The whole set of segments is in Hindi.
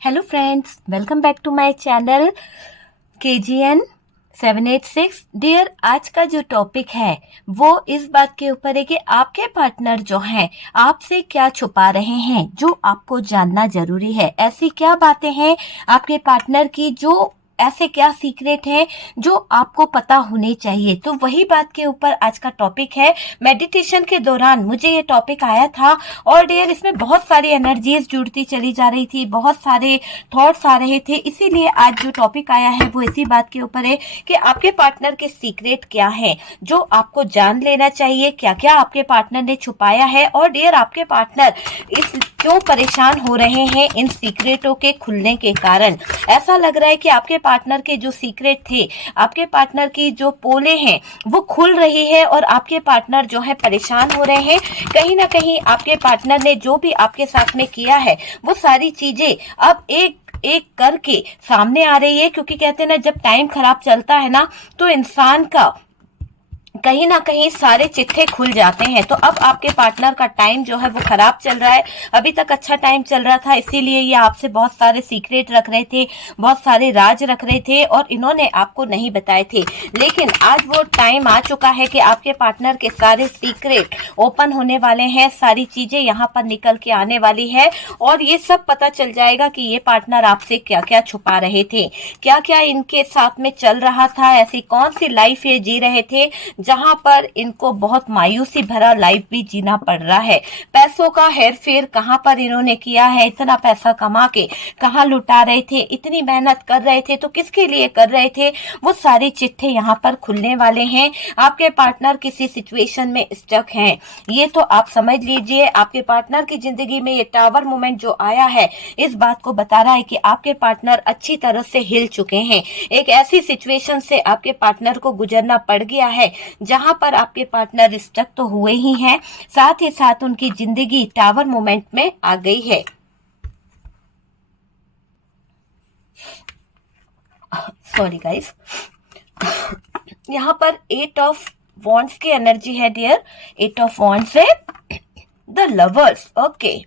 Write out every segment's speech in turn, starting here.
Hello friends, welcome back to my channel KGN 786। Dear, आज का जो टॉपिक है वो इस बात के ऊपर है कि आपके पार्टनर जो हैं आपसे क्या छुपा रहे हैं जो आपको जानना जरूरी है। ऐसी क्या बातें हैं आपके पार्टनर की, जो ऐसे क्या सीक्रेट है जो आपको पता होने चाहिए। तो वही बात के ऊपर आज का टॉपिक है। मेडिटेशन के दौरान मुझे ये टॉपिक आया था और डियर इसमें बहुत सारी एनर्जीज जुड़ती चली जा रही थी, बहुत सारे थॉट्स आ रहे थे। इसीलिए आज जो टॉपिक आया है वो इसी बात के ऊपर है कि आपके पार्टनर के सीक्रेट क्या है जो आपको जान लेना चाहिए, क्या क्या आपके पार्टनर ने छुपाया है। और डियर आपके पार्टनर इस क्यों परेशान हो रहे हैं इन सीक्रेटों के खुलने के कारण। ऐसा लग रहा है कि आपके पार्टनर के जो सीक्रेट थे, आपके पार्टनर की जो पोले हैं वो खुल रही है और आपके पार्टनर जो है परेशान हो रहे हैं। कहीं ना कहीं आपके पार्टनर ने जो भी आपके साथ में किया है वो सारी चीजें अब एक एक करके सामने आ रही है, क्योंकि कहते हैं ना, जब टाइम खराब चलता है ना तो इंसान का कहीं ना कहीं सारे चिट्ठे खुल जाते हैं। तो अब आपके पार्टनर का टाइम जो है वो खराब चल रहा है। अभी तक अच्छा टाइम चल रहा था, इसीलिए ये आपसे बहुत सारे सीक्रेट रख रहे थे, बहुत सारे राज रख रहे थे और इन्होंने आपको नहीं बताए थे। लेकिन आज वो टाइम आ चुका है कि आपके पार्टनर के सारे सीक्रेट ओपन होने वाले हैं, सारी चीजें यहाँ पर निकल के आने वाली है और ये सब पता चल जाएगा कि ये पार्टनर आपसे क्या क्या छुपा रहे थे, क्या क्या इनके साथ में चल रहा था, ऐसी कौन सी लाइफ ये जी रहे थे जहां पर इनको बहुत मायूसी भरा लाइफ भी जीना पड़ रहा है। पैसों का हेर फेर कहां पर इन्होंने किया है, इतना पैसा कमा के कहां लुटा रहे थे, इतनी मेहनत कर रहे थे तो किसके लिए कर रहे थे, वो सारे चिट्ठे यहाँ पर खुलने वाले हैं। आपके पार्टनर किसी सिचुएशन में स्टक हैं, ये तो आप समझ लीजिए। आपके पार्टनर की जिंदगी में ये टावर मोमेंट जो आया है इस बात को बता रहा है कि आपके पार्टनर अच्छी तरह से हिल चुके हैं। एक ऐसी सिचुएशन से आपके पार्टनर को गुजरना पड़ गया है जहां पर आपके पार्टनर स्टक तो हुए ही हैं, साथ ही साथ उनकी जिंदगी टावर मोमेंट में आ गई है। सॉरी गाइस, यहाँ पर 8 ऑफ वॉन्ड्स की एनर्जी है डियर। 8 ऑफ वॉन्ड्स है द लवर्स। ओके,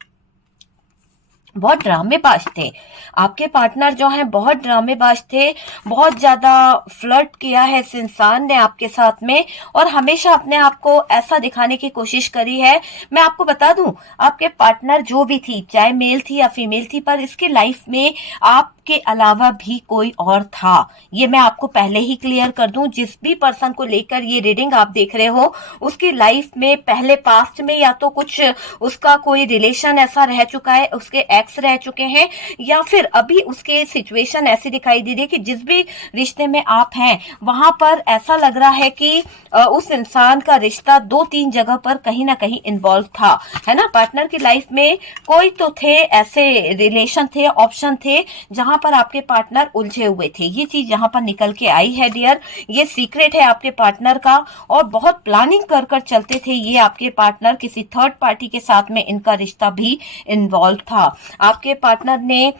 बहुत ड्रामेबाज थे आपके पार्टनर जो हैं, बहुत ड्रामेबाज थे। बहुत ज्यादा फ्लर्ट किया है इस इंसान ने आपके साथ में और हमेशा अपने आप को ऐसा दिखाने की कोशिश करी है। मैं आपको बता दूं, आपके पार्टनर जो भी थी, चाहे मेल थी या फीमेल थी, पर इसकी लाइफ में आपके अलावा भी कोई और था। ये मैं आपको पहले ही क्लियर कर दूं। जिस भी पर्सन को लेकर ये रीडिंग आप देख रहे हो उसकी लाइफ में पहले पास्ट में या तो कुछ उसका कोई रिलेशन ऐसा रह चुका है, उसके एक्स रह चुके हैं, या फिर अभी उसके सिचुएशन ऐसी दिखाई दे रही है कि जिस भी रिश्ते में आप हैं वहां पर ऐसा लग रहा है कि उस इंसान का रिश्ता 2-3 जगह पर कहीं ना कहीं इन्वॉल्व था, है ना। पार्टनर की लाइफ में कोई तो थे, ऐसे रिलेशन थे, ऑप्शन थे जहां पर आपके पार्टनर उलझे हुए थे। ये चीज यहाँ पर निकल के आई है डियर। ये सीक्रेट है आपके पार्टनर का और बहुत प्लानिंग कर कर चलते थे ये आपके पार्टनर। किसी थर्ड पार्टी के साथ में इनका रिश्ता भी इन्वॉल्व था। आपके पार्टनर ने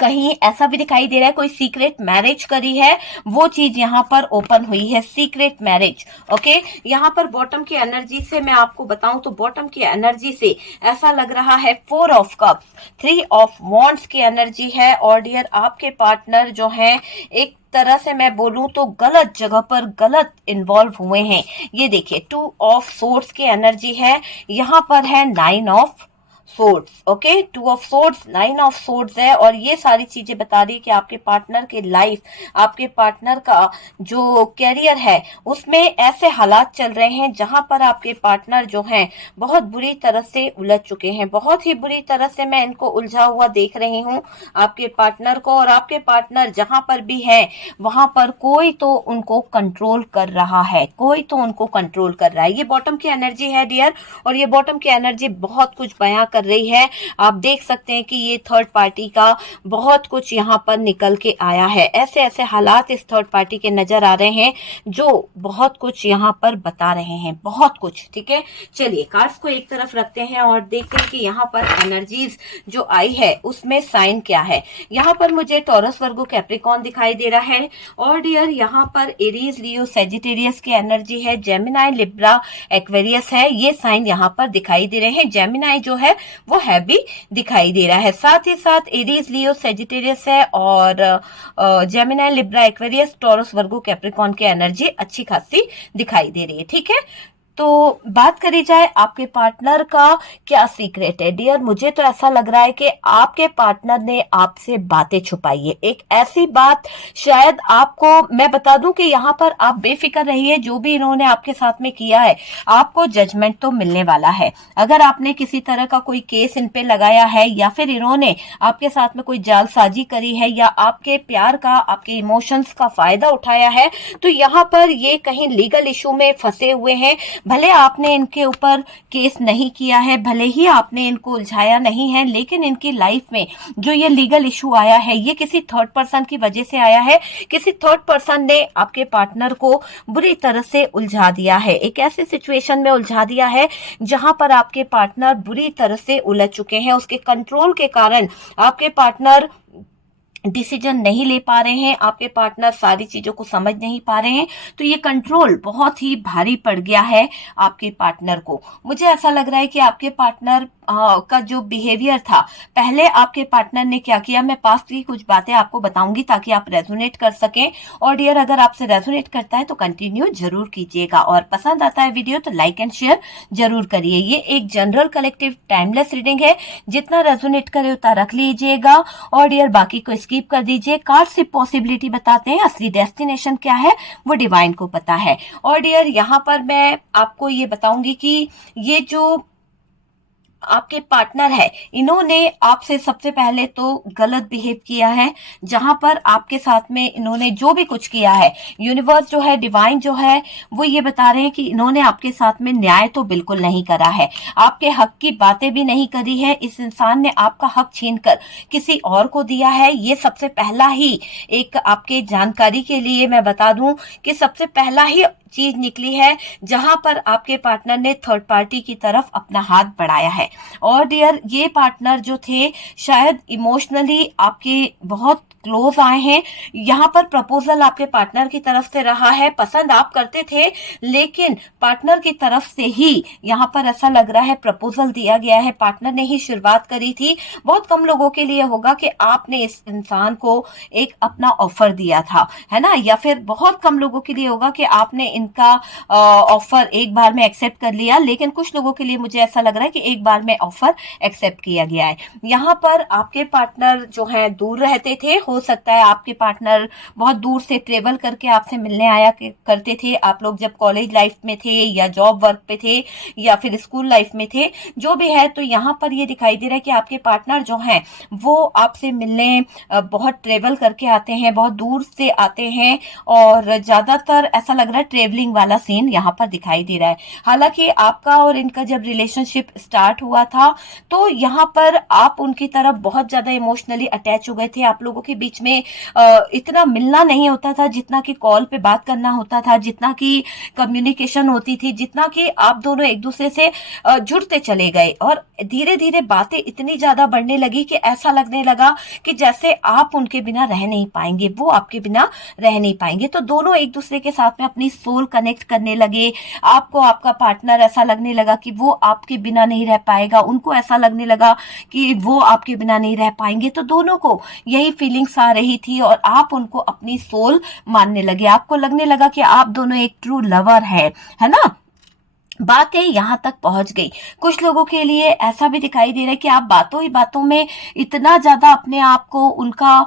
कहीं ऐसा भी दिखाई दे रहा है कोई सीक्रेट मैरिज करी है, वो चीज यहाँ पर ओपन हुई है, सीक्रेट मैरिज। ओके, यहाँ पर बॉटम की एनर्जी से मैं आपको बताऊं तो बॉटम की एनर्जी से ऐसा लग रहा है 4 ऑफ कप्स, 3 ऑफ वॉन्ड्स की एनर्जी है। और डियर आपके पार्टनर जो है एक तरह से मैं बोलूं तो गलत जगह पर गलत इन्वॉल्व हुए हैं। ये देखिए 2 ऑफ सोर्ड्स की एनर्जी है, यहाँ पर है 9 of swords. Okay, 2 of swords, 9 of swords है और ये सारी चीजें बता रही है कि आपके पार्टनर की लाइफ, आपके पार्टनर का जो कैरियर है उसमें ऐसे हालात चल रहे हैं जहां पर आपके पार्टनर जो हैं बहुत बुरी तरह से उलझ चुके हैं। बहुत ही बुरी तरह से मैं इनको उलझा हुआ देख रही हूँ आपके पार्टनर को। और आपके पार्टनर जहां पर भी है वहां पर कोई तो उनको कंट्रोल कर रहा है, कोई तो उनको कंट्रोल कर रहा है। ये बॉटम की एनर्जी है डियर और ये बॉटम की एनर्जी बहुत कुछ बयां कर रही है। आप देख सकते हैं कि ये थर्ड पार्टी का बहुत कुछ यहाँ पर निकल के आया है। ऐसे ऐसे हालात इस थर्ड पार्टी के नजर आ रहे हैं जो बहुत कुछ यहाँ पर बता रहे हैं, बहुत कुछ। ठीक है, चलिए कार्ड्स को एक तरफ रखते हैं और देखते हैं कि यहाँ पर एनर्जीज जो आई है उसमें साइन क्या है। यहाँ पर मुझे टॉरस, वर्गो, कैप्रिकॉर्न दिखाई दे रहा है और डियर यहाँ पर एरीज, लियो, सेजिटेरियस की एनर्जी है, जेमिनाई, लिब्रा, एक्वेरियस है। ये साइन यहाँ पर दिखाई दे रहे हैं। जेमिनाई जो है वो हैवी दिखाई दे रहा है। साथ ही साथ एरीज, लियो, सेजिटेरियस है और जेमिनी, लिब्रा, एक्वेरियस, टॉरस, वर्गो, कैप्रिकॉर्न की एनर्जी अच्छी खासी दिखाई दे रही है। ठीक है, तो बात करी जाए आपके पार्टनर का क्या सीक्रेट है डियर, मुझे तो ऐसा लग रहा है कि आपके पार्टनर ने आपसे बातें छुपाई है। एक ऐसी बात शायद आपको मैं बता दूं कि यहाँ पर आप बेफिक्र रहिए, जो भी इन्होंने आपके साथ में किया है आपको जजमेंट तो मिलने वाला है। अगर आपने किसी तरह का कोई केस इन पे लगाया है या फिर इन्होंने आपके साथ में कोई जालसाजी करी है या आपके प्यार का, आपके इमोशंस का फायदा उठाया है, तो यहाँ पर ये कहीं लीगल इशू में फंसे हुए हैं। भले आपने इनके ऊपर केस नहीं किया है, भले ही आपने इनको उलझाया नहीं है, लेकिन इनकी लाइफ में जो ये लीगल इशू आया है ये किसी थर्ड पर्सन की वजह से आया है। किसी थर्ड पर्सन ने आपके पार्टनर को बुरी तरह से उलझा दिया है, एक ऐसे सिचुएशन में उलझा दिया है जहां पर आपके पार्टनर बुरी तरह से उलझ चुके हैं। उसके कंट्रोल के कारण आपके पार्टनर डिसीजन नहीं ले पा रहे हैं, आपके पार्टनर सारी चीजों को समझ नहीं पा रहे हैं, तो ये कंट्रोल बहुत ही भारी पड़ गया है आपके पार्टनर को। मुझे ऐसा लग रहा है कि आपके पार्टनर का जो बिहेवियर था, पहले आपके पार्टनर ने क्या किया, मैं पास्ट की कुछ बातें आपको बताऊंगी ताकि आप रेजोनेट कर सकें। और डियर, अगर आपसे रेजोनेट करता है तो कंटिन्यू जरूर कीजिएगा, और पसंद आता है वीडियो तो लाइक एंड शेयर जरूर करिए। ये एक जनरल कलेक्टिव टाइमलेस रीडिंग है, जितना रेजोनेट करे उतना रख लीजिएगा और डियर बाकी को स्किप कर दीजिए। कार्ड सिर्फ पॉसिबिलिटी बताते हैं, असली डेस्टिनेशन क्या है वो डिवाइन को पता है। और डियर यहाँ पर मैं आपको ये बताऊंगी कि ये जो आपके पार्टनर है, इन्होंने आपसे सबसे पहले तो गलत बिहेव किया है। जहां पर आपके साथ में इन्होंने जो भी कुछ किया है, यूनिवर्स जो है, डिवाइन जो है, वो ये बता रहे हैं कि इन्होंने आपके साथ में न्याय तो बिल्कुल नहीं करा है, आपके हक की बातें भी नहीं करी है। इस इंसान ने आपका हक छीनकर किसी और को दिया है। ये सबसे पहला ही एक आपके जानकारी के लिए मैं बता दूं कि सबसे पहला ही चीज निकली है जहां पर आपके पार्टनर ने थर्ड पार्टी की तरफ अपना हाथ बढ़ाया है। और डियर, ये पार्टनर जो थे शायद इमोशनली आपके बहुत क्लोज आए हैं। यहाँ पर प्रपोजल आपके पार्टनर की तरफ से रहा है, पसंद आप करते थे लेकिन पार्टनर की तरफ से ही यहाँ पर ऐसा लग रहा है प्रपोजल दिया गया है, पार्टनर ने ही शुरुआत करी थी। बहुत कम लोगों के लिए होगा कि आपने इस इंसान को एक अपना ऑफर दिया था, है ना, या फिर बहुत कम लोगों के लिए होगा कि आपने इनका ऑफर एक बार में एक्सेप्ट कर लिया। लेकिन कुछ लोगों के लिए मुझे ऐसा लग रहा है कि एक बार में ऑफर एक्सेप्ट किया गया है। यहाँ पर आपके पार्टनर जो है दूर रहते थे, हो सकता है आपके पार्टनर बहुत दूर से ट्रेवल करके आपसे मिलने आया करते थे, आप लोग जब कॉलेज लाइफ में थे या जॉब वर्क पे थे या फिर स्कूल लाइफ में थे, जो भी है। तो यहाँ पर ये दिखाई दे रहा है कि आपके पार्टनर जो हैं वो आपसे मिलने बहुत ट्रेवल करके आते हैं, बहुत दूर से आते हैं, और ज्यादातर ऐसा लग रहा है ट्रेवलिंग वाला सीन यहाँ पर दिखाई दे रहा है। हालांकि आपका और इनका जब रिलेशनशिप स्टार्ट हुआ था तो यहाँ पर आप उनकी तरफ बहुत ज्यादा इमोशनली अटैच हो गए थे। आप लोगों के बीच में इतना मिलना नहीं होता था जितना कि कॉल पे बात करना होता था, जितना कि कम्युनिकेशन होती थी, जितना कि आप दोनों एक दूसरे से जुड़ते चले गए। और धीरे धीरे बातें इतनी ज्यादा बढ़ने लगी कि ऐसा लगने लगा कि जैसे आप उनके बिना रह नहीं पाएंगे, वो आपके बिना रह नहीं पाएंगे। तो दोनों एक दूसरे के साथ में अपनी सोल कनेक्ट करने लगे। आपको आपका पार्टनर ऐसा लगने लगा कि वो आपके बिना नहीं रह पाएगा, उनको ऐसा लगने लगा कि वो आपके बिना नहीं रह पाएंगे। तो दोनों को यही फीलिंग्स आ रही थी और आप उनको अपनी सोल मानने लगे। आपको लगने लगा कि आप दोनों एक ट्रू लवर है ना। बातें यहाँ तक पहुंच गई। कुछ लोगों के लिए ऐसा भी दिखाई दे रहा है कि आप बातों ही बातों में इतना ज्यादा अपने आप को उनका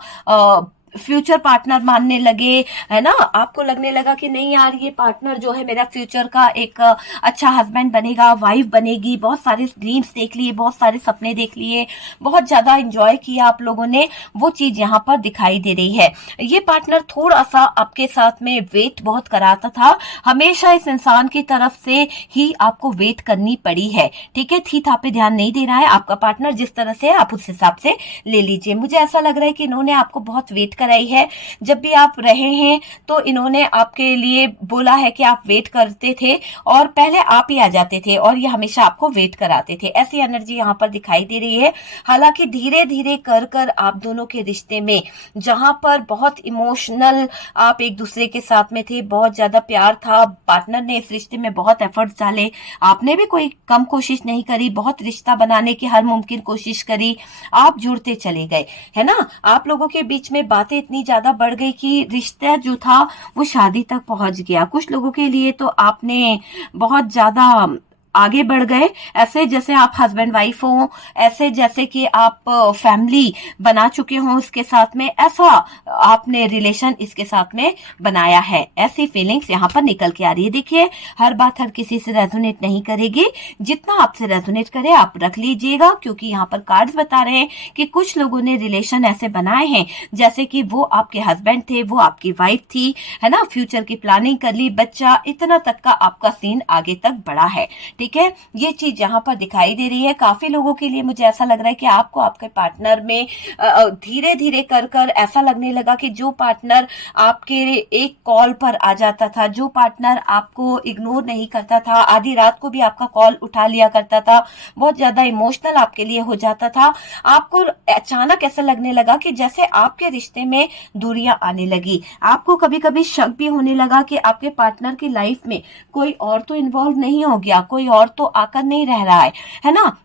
फ्यूचर पार्टनर मानने लगे, है ना। आपको लगने लगा कि नहीं यार, ये पार्टनर जो है मेरा फ्यूचर का एक अच्छा हस्बैंड बनेगा, वाइफ बनेगी। बहुत सारे ड्रीम्स देख लिए, बहुत सारे सपने देख लिए, बहुत ज्यादा एंजॉय किया आप लोगों ने, वो चीज यहाँ पर दिखाई दे रही है। ये पार्टनर थोड़ा सा आपके साथ में वेट बहुत कराता था, हमेशा इस इंसान की तरफ से ही आपको वेट करनी पड़ी है। ठीक है, थी था पे ध्यान नहीं दे रहा है आपका पार्टनर, जिस तरह से आप उस हिसाब से ले लीजिए। मुझे ऐसा लग रहा है कि इन्होंने आपको बहुत वेट कराई है। जब भी आप रहे हैं तो इन्होंने आपके लिए बोला है कि आप वेट करते थे और पहले आप ही आ जाते थे और ये हमेशा आपको वेट कराते थे। ऐसी एनर्जी यहाँ पर दिखाई दे रही है। हालांकि धीरे धीरे कर कर आप दोनों के रिश्ते में, जहां पर बहुत इमोशनल आप एक दूसरे के साथ में थे, बहुत ज्यादा प्यार था, पार्टनर ने इस रिश्ते में बहुत एफर्ट्स डाले, आपने भी कोई कम कोशिश नहीं करी, बहुत रिश्ता बनाने की हर मुमकिन कोशिश करी, आप जुड़ते चले गए, है ना। आप लोगों के बीच में बातें इतनी ज्यादा बढ़ गई कि रिश्ता जो था वो शादी तक पहुंच गया। कुछ लोगों के लिए तो आपने बहुत ज्यादा आगे बढ़ गए, ऐसे जैसे आप हस्बैंड वाइफ हो, ऐसे जैसे कि आप फैमिली बना चुके हो उसके साथ में, ऐसा आपने रिलेशन इसके साथ में बनाया है। ऐसी फीलिंग्स यहाँ पर निकल के आ रही है। देखिए, हर बात हर किसी से रेजोनेट नहीं करेगी, जितना आपसे रेजोनेट करे आप रख लीजिएगा, क्योंकि यहाँ पर कार्ड्स बता रहे हैं कि कुछ लोगों ने रिलेशन ऐसे बनाए हैं जैसे कि वो आपके हस्बैंड थे, वो आपकी वाइफ थी, है ना, फ्यूचर की प्लानिंग कर ली, बच्चा, इतना तक का आपका सीन आगे तक बढ़ा है। ठीक है, ये चीज यहाँ पर दिखाई दे रही है। काफी लोगों के लिए मुझे ऐसा लग रहा है कि आपको आपके पार्टनर में धीरे धीरे कर कर ऐसा लगने लगा कि जो पार्टनर आपके एक कॉल पर आ जाता था, जो पार्टनर आपको इग्नोर नहीं करता था, आधी रात को भी आपका कॉल उठा लिया करता था, बहुत ज्यादा इमोशनल आपके लिए हो जाता था, आपको अचानक ऐसा लगने लगा कि जैसे आपके रिश्ते में दूरियां आने लगी। आपको कभी कभी शक भी होने लगा कि आपके पार्टनर की लाइफ में कोई और तो इन्वॉल्व नहीं हो गया, कोई और तो आकर नहीं रह रहा है ना।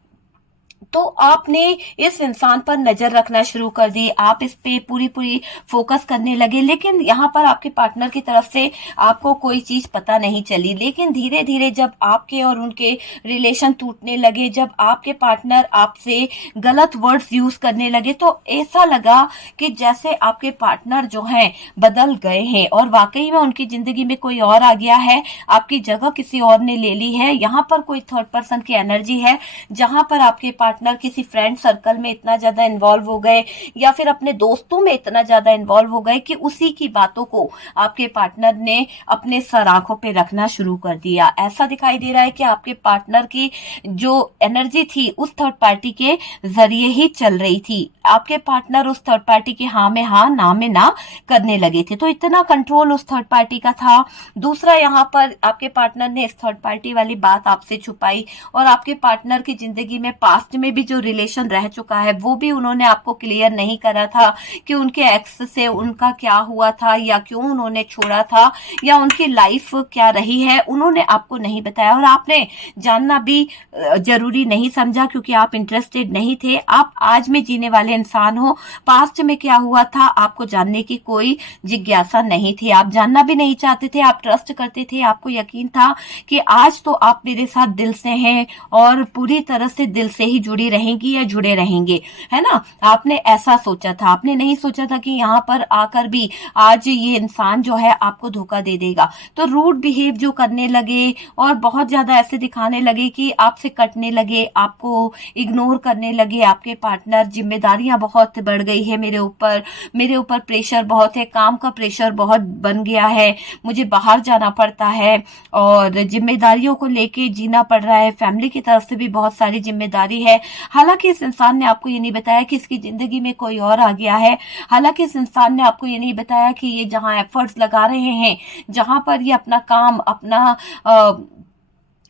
तो आपने इस इंसान पर नजर रखना शुरू कर दी, आप इस पे पूरी पूरी फोकस करने लगे, लेकिन यहाँ पर आपके पार्टनर की तरफ से आपको कोई चीज पता नहीं चली। लेकिन धीरे धीरे जब आपके और उनके रिलेशन टूटने लगे, जब आपके पार्टनर आपसे गलत वर्ड्स यूज करने लगे, तो ऐसा लगा कि जैसे आपके पार्टनर जो हैं बदल गए हैं और वाकई में उनकी जिंदगी में कोई और आ गया है, आपकी जगह किसी और ने ले ली है। यहाँ पर कोई थर्ड पर्सन की एनर्जी है, जहां पर आपके पार्टनर किसी फ्रेंड सर्कल में इतना ज्यादा इन्वॉल्व हो गए या फिर अपने दोस्तों में इतना ज्यादा इन्वॉल्व हो गए कि उसी की बातों को आपके पार्टनर ने अपने सर आंखों पे रखना शुरू कर दिया। ऐसा दिखाई दे रहा है कि आपके पार्टनर की जो एनर्जी थी उस थर्ड पार्टी के जरिए ही चल रही थी। आपके पार्टनर उस थर्ड पार्टी के हाँ में हाँ, ना में ना करने लगे थे, तो इतना कंट्रोल उस थर्ड पार्टी का था। दूसरा, यहाँ पर आपके पार्टनर ने इस थर्ड पार्टी वाली बात आपसे छुपाई और आपके पार्टनर की जिंदगी में पास्ट में भी जो रिलेशन रह चुका है वो भी उन्होंने आपको क्लियर नहीं करा था कि उनके एक्स से उनका क्या हुआ था या क्यों उन्होंने छोड़ा था या उनकी लाइफ क्या रही है, उन्होंने आपको नहीं बताया और आपने जानना भी जरूरी नहीं समझा क्योंकि आप इंटरेस्टेड नहीं थे। आप आज में जीने वाले इंसान हो, पास्ट में क्या हुआ था आपको जानने की कोई जिज्ञासा नहीं थी, आप जानना भी नहीं चाहते थे, आप ट्रस्ट करते थे, आपको यकीन था कि आज तो आप मेरे साथ दिल से हैं और पूरी तरह से दिल से ही जुड़ी रहेंगी या जुड़े रहेंगे, है ना। आपने ऐसा सोचा था, आपने नहीं सोचा था कि यहाँ पर आकर भी आज ये इंसान जो है आपको धोखा दे देगा। तो रूड बिहेव जो करने लगे और बहुत ज्यादा ऐसे दिखाने लगे कि आपसे कटने लगे, आपको इग्नोर करने लगे आपके पार्टनर। जिम्मेदारियां बहुत बढ़ गई है मेरे ऊपर प्रेशर बहुत है, काम का प्रेशर बहुत बन गया है, मुझे बाहर जाना पड़ता है और जिम्मेदारियों को लेके जीना पड़ रहा है, फैमिली की तरफ से भी बहुत सारी जिम्मेदारी है। हालांकि इस इंसान ने आपको ये नहीं बताया कि इसकी जिंदगी में कोई और आ गया है, हालांकि इस इंसान ने आपको ये नहीं बताया कि ये जहां एफर्ट्स लगा रहे हैं, जहां पर ये अपना काम, अपना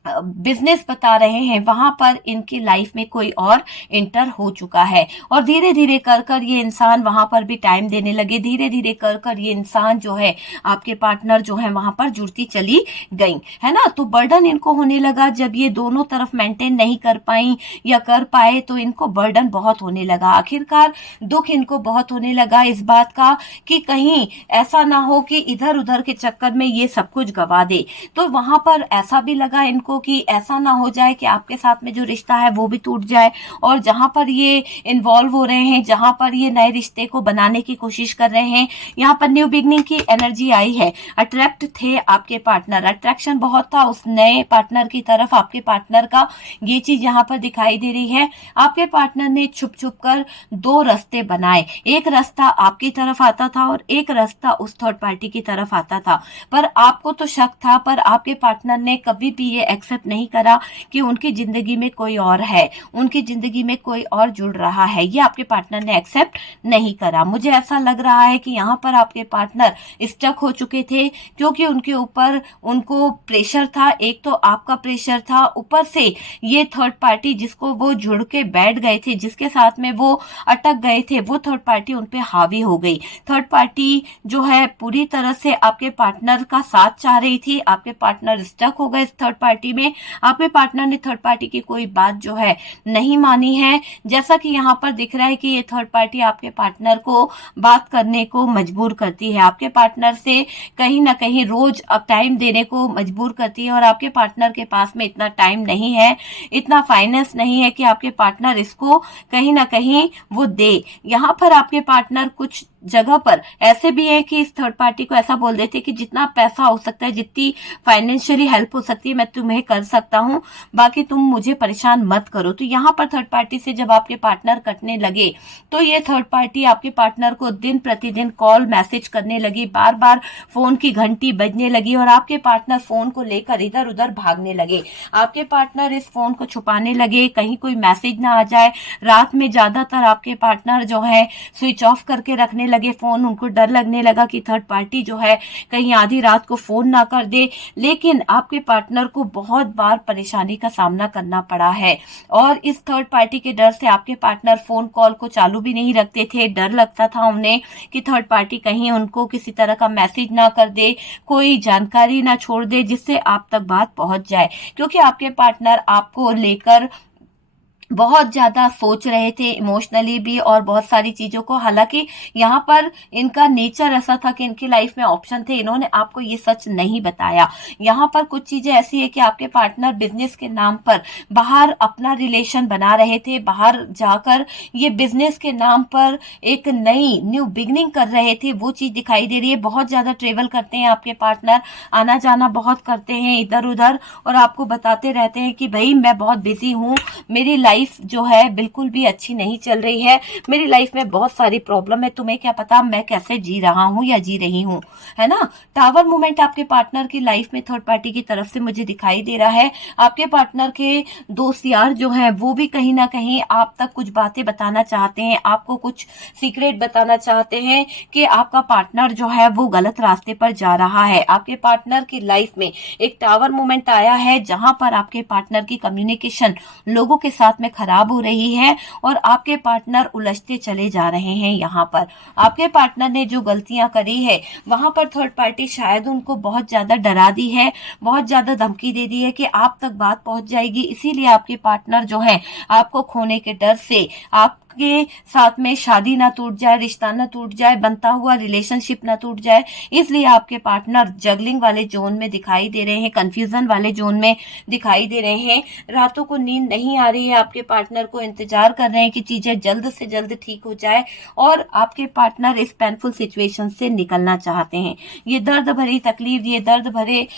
बिजनेस बता रहे हैं, वहां पर इनकी लाइफ में कोई और इंटर हो चुका है और धीरे धीरे कर कर ये इंसान वहां पर भी टाइम देने लगे, धीरे धीरे कर कर ये इंसान जो है आपके पार्टनर जो है वहां पर जुड़ती चली गई, है ना। तो बर्डन इनको होने लगा, जब ये दोनों तरफ मेंटेन नहीं कर पाई या कर पाए तो इनको बर्डन बहुत होने लगा। आखिरकार दुख इनको बहुत होने लगा इस बात का कि कहीं ऐसा ना हो कि इधर उधर के चक्कर में ये सब कुछ गवा दे। तो वहां पर ऐसा भी लगा इनको कि ऐसा ना हो जाए कि आपके साथ में जो रिश्ता है वो भी टूट जाए और जहां पर ये इन्वॉल्व हो रहे हैं, जहां पर ये नए रिश्ते को बनाने की कोशिश कर रहे हैं, यहाँ पर न्यू बिगनिंग की एनर्जी आई है। अट्रैक्ट थे आपके पार्टनर, अट्रैक्शन बहुत था उस नए पार्टनर की तरफ आपके पार्टनर का, ये चीज यहाँ पर दिखाई दे रही है। आपके पार्टनर ने छुप छुप कर दो रास्ते बनाए, एक रास्ता आपकी तरफ आता था और एक रास्ता उस थर्ड पार्टी की तरफ आता था, पर आपको तो शक था, पर आपके पार्टनर ने कभी भी ये एक्सेप्ट नहीं करा कि उनकी जिंदगी में कोई और है, उनकी जिंदगी में कोई और जुड़ रहा है, ये आपके पार्टनर ने एक्सेप्ट नहीं करा। मुझे ऐसा लग रहा है कि यहाँ पर आपके पार्टनर स्टक हो चुके थे, क्योंकि उनके ऊपर उनको प्रेशर था। एक तो आपका प्रेशर था, ऊपर से ये थर्ड पार्टी जिसको वो जुड़ के बैठ गए थे, जिसके साथ में वो अटक गए थे, वो थर्ड पार्टी उन पे हावी हो गई। थर्ड पार्टी जो है पूरी तरह से आपके पार्टनर का साथ चाह रही थी, आपके पार्टनर स्टक हो गए इस थर्ड पार्टी में। आपके पार्टनर ने थर्ड पार्टी की कोई बात जो है नहीं मानी है। जैसा कि यहाँ पर दिख रहा है कि ये थर्ड पार्टी आपके पार्टनर को बात करने को मजबूर करती है, आपके पार्टनर से कहीं ना कहीं रोज अब टाइम देने को मजबूर करती है, और आपके पार्टनर के पास में इतना टाइम नहीं है, इतना फाइनेंस नहीं है कि आपके पार्टनर इसको कहीं ना कहीं वो दे। यहाँ पर आपके पार्टनर कुछ जगह पर ऐसे भी है कि इस थर्ड पार्टी को ऐसा बोल देते कि जितना पैसा हो सकता है, जितनी फाइनेंशियली हेल्प हो सकती है मैं तुम्हें कर सकता हूँ, बाकी तुम मुझे परेशान मत करो। तो यहाँ पर थर्ड पार्टी से जब आपके पार्टनर कटने लगे तो ये थर्ड पार्टी आपके पार्टनर को दिन प्रतिदिन कॉल मैसेज करने लगी, बार बार फोन की घंटी बजने लगी, और आपके पार्टनर फोन को लेकर इधर उधर भागने लगे। आपके पार्टनर इस फोन को छुपाने लगे, कहीं कोई मैसेज ना आ जाए। रात में ज्यादातर आपके पार्टनर जो है स्विच ऑफ करके रखने लगे फोन, उनको डर लगने लगा कि थर्ड पार्टी जो है कहीं आधी रात को फोन ना कर दे। लेकिन आपके पार्टनर को बहुत बार परेशानी का सामना करना पड़ा है, और इस थर्ड पार्टी के डर से आपके पार्टनर फोन कॉल को चालू भी नहीं रखते थे। डर लगता था उन्हें कि थर्ड पार्टी कहीं उनको किसी तरह का मैसेज ना कर दे, कोई जानकारी ना छोड़ दे जिससे आप तक बात पहुंच जाए, क्योंकि आपके पार्टनर आपको लेकर बहुत ज्यादा सोच रहे थे, इमोशनली भी और बहुत सारी चीजों को। हालांकि यहाँ पर इनका नेचर ऐसा था कि इनकी लाइफ में ऑप्शन थे, इन्होंने आपको ये सच नहीं बताया। यहाँ पर कुछ चीजें ऐसी है कि आपके पार्टनर बिजनेस के नाम पर बाहर अपना रिलेशन बना रहे थे, बाहर जाकर ये बिजनेस के नाम पर एक नई न्यू बिगनिंग कर रहे थे, वो चीज दिखाई दे रही है। बहुत ज्यादा ट्रेवल करते हैं आपके पार्टनर, आना जाना बहुत करते हैं इधर उधर, और आपको बताते रहते हैं कि भाई मैं बहुत बिजी हूँ, मेरी लाइफ जो है बिल्कुल भी अच्छी नहीं चल रही है, मेरी लाइफ में बहुत सारी प्रॉब्लम है, तुम्हें क्या पता मैं कैसे जी रहा हूं या जी रही हूं, है ना। टावर मूवमेंट आपके पार्टनर की लाइफ में थर्ड पार्टी की तरफ से मुझे दिखाई दे रहा है। आपके पार्टनर के दोस्त यार जो हैं वो भी कहीं ना कहीं आप तक कुछ बातें बताना चाहते हैं, आपको कुछ सीक्रेट बताना चाहते हैं कि आपका पार्टनर जो है वो गलत रास्ते पर जा रहा है। आपके पार्टनर की लाइफ में एक टावर मूवमेंट आया है जहां पर आपके पार्टनर की कम्युनिकेशन लोगों के साथ में खराब हो रही है, और आपके पार्टनर उलझते चले जा रहे हैं। यहाँ पर आपके पार्टनर ने जो गलतियां करी है वहां पर थर्ड पार्टी शायद उनको बहुत ज्यादा डरा दी है, बहुत ज्यादा धमकी दे दी है कि आप तक बात पहुंच जाएगी। इसीलिए आपके पार्टनर जो है आपको खोने के डर से, आप के साथ में शादी ना टूट जाए, रिश्ता ना टूट जाए, बनता हुआ रिलेशनशिप ना टूट जाए, इसलिए आपके पार्टनर जगलिंग वाले जोन में दिखाई दे रहे हैं, कंफ्यूजन वाले जोन में दिखाई दे रहे हैं। रातों को नींद नहीं आ रही है, आपके पार्टनर को इंतजार कर रहे हैं कि चीजें जल्द से जल्द ठीक हो जाए, और आपके पार्टनर इस पेनफुल सिचुएशन से निकलना चाहते हैं। ये दर्द भरी तकलीफ, ये दर्द भरे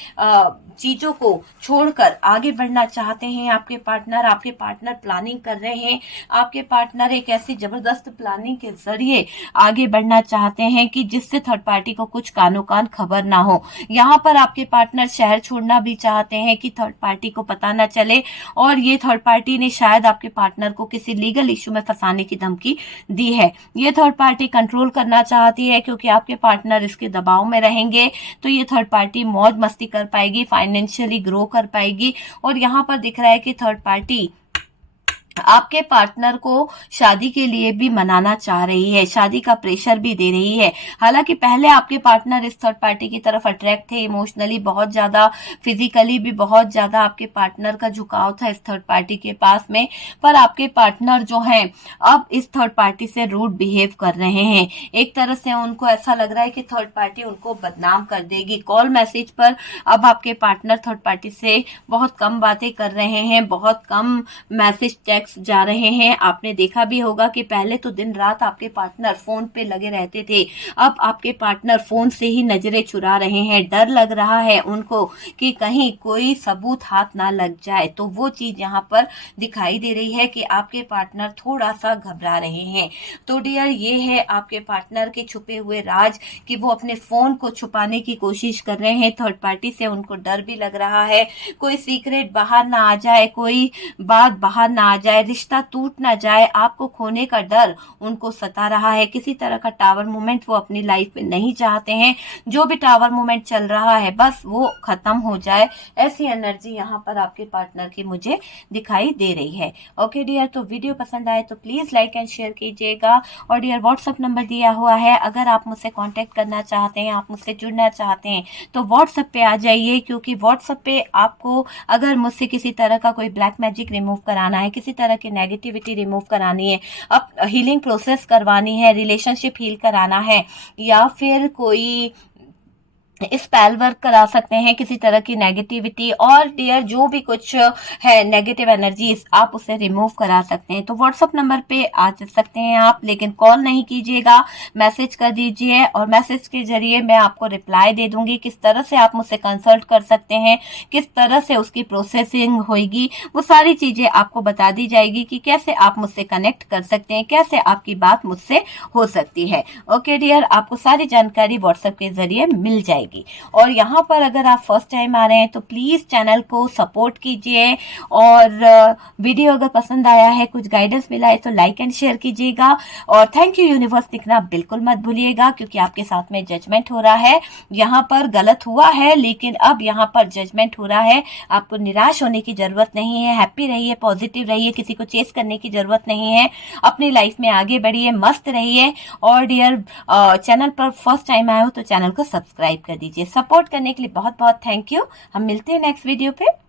चीजों को छोड़कर आगे बढ़ना चाहते हैं आपके पार्टनर प्लानिंग कर रहे हैं। आपके पार्टनर एक ऐसी जबरदस्त प्लानिंग के जरिए आगे बढ़ना चाहते हैं कि जिससे थर्ड पार्टी को कुछ कानो कान खबर ना हो। यहाँ पर आपके पार्टनर शहर छोड़ना भी चाहते हैं कि थर्ड पार्टी को पता ना चले, और ये थर्ड पार्टी ने शायद आपके पार्टनर को किसी लीगल इशू में फंसाने की धमकी दी है। ये थर्ड पार्टी कंट्रोल करना चाहती है, क्योंकि आपके पार्टनर इसके दबाव में रहेंगे तो ये थर्ड पार्टी मौज मस्ती कर पाएगी, फाइनेंशियली ग्रो कर पाएगी। और यहाँ पर दिख रहा है कि थर्ड पार्टी आपके पार्टनर को शादी के लिए भी मनाना चाह रही है, शादी का प्रेशर भी दे रही है। हालांकि पहले आपके पार्टनर इस थर्ड पार्टी की तरफ अट्रैक्ट थे, इमोशनली बहुत ज्यादा, फिजिकली भी बहुत ज्यादा आपके पार्टनर का झुकाव था इस थर्ड पार्टी के पास में, पर आपके पार्टनर जो हैं अब इस थर्ड पार्टी से रूड बिहेव कर रहे हैं। एक तरह से उनको ऐसा लग रहा है कि थर्ड पार्टी उनको बदनाम कर देगी। कॉल मैसेज पर अब आपके पार्टनर थर्ड पार्टी से बहुत कम बातें कर रहे हैं, बहुत कम मैसेज टेक्स्ट इफेक्ट्स जा रहे हैं। आपने देखा भी होगा कि पहले तो दिन रात आपके पार्टनर फोन पे लगे रहते थे, अब आपके पार्टनर फोन से ही नजरें चुरा रहे हैं। डर लग रहा है उनको कि कहीं कोई सबूत हाथ ना लग जाए। तो वो चीज यहाँ पर दिखाई दे रही है कि आपके पार्टनर थोड़ा सा घबरा रहे हैं। तो डियर, ये है आपके पार्टनर के छुपे हुए राज कि वो अपने फोन को छुपाने की कोशिश कर रहे हैं। थर्ड पार्टी से उनको डर भी लग रहा है, कोई सीक्रेट बाहर ना आ जाए, कोई बात बाहर ना आ जाए, रिश्ता टूट ना जाए, आपको खोने का डर उनको सता रहा है। किसी तरह का टावर मूवमेंट वो अपनी लाइफ में नहीं चाहते हैं। जो भी टावर मूवमेंट चल रहा है बस वो खत्म हो जाए, ऐसी एनर्जी यहाँ पर आपके पार्टनर की मुझे दिखाई दे रही है। ओके डियर, तो वीडियो पसंद आए तो प्लीज लाइक एंड शेयर कीजिएगा। और डियर, व्हाट्सअप नंबर दिया हुआ है, अगर आप मुझसे कांटेक्ट करना चाहते हैं, आप मुझसे जुड़ना चाहते हैं तो व्हाट्सएप पे आ जाइए, क्योंकि व्हाट्सएप पे आपको अगर मुझसे किसी तरह का कोई ब्लैक मैजिक रिमूव कराना है, किसी तरह की नेगेटिविटी रिमूव करानी है, अब हीलिंग प्रोसेस करवानी है, रिलेशनशिप हील कराना है, या फिर कोई स्पेल वर्क करा सकते हैं, किसी तरह की नेगेटिविटी और डियर जो भी कुछ है नेगेटिव एनर्जीज आप उसे रिमूव करा सकते हैं, तो व्हाट्सएप नंबर पे आ सकते हैं आप। लेकिन कॉल नहीं कीजिएगा, मैसेज कर दीजिए और मैसेज के जरिए मैं आपको रिप्लाई दे दूंगी। किस तरह से आप मुझसे कंसल्ट कर सकते हैं, किस तरह से उसकी प्रोसेसिंग होगी, वो सारी चीजें आपको बता दी जाएगी कि कैसे आप मुझसे कनेक्ट कर सकते हैं, कैसे आपकी बात मुझसे हो सकती है। ओके डियर, आपको सारी जानकारी व्हाट्सएप के जरिए मिल जाएगी। और यहाँ पर अगर आप फर्स्ट टाइम आ रहे हैं तो प्लीज चैनल को सपोर्ट कीजिए, और वीडियो अगर पसंद आया है, कुछ गाइडेंस मिला है तो लाइक एंड शेयर कीजिएगा। और थैंक यू यूनिवर्स लिखना बिल्कुल मत भूलिएगा, क्योंकि आपके साथ में जजमेंट हो रहा है। यहाँ पर गलत हुआ है लेकिन अब यहाँ पर जजमेंट हो रहा है। आपको निराश होने की जरूरत नहीं है, हैप्पी रहिए, पॉजिटिव रहिए, किसी को चेस करने की जरूरत नहीं है, अपनी लाइफ में आगे बढ़िए, मस्त रहिए। और डियर, चैनल पर फर्स्ट टाइम आए हो तो चैनल को सब्सक्राइब कर दीजिए। सपोर्ट करने के लिए बहुत बहुत थैंक यू। हम मिलते हैं नेक्स्ट वीडियो पे।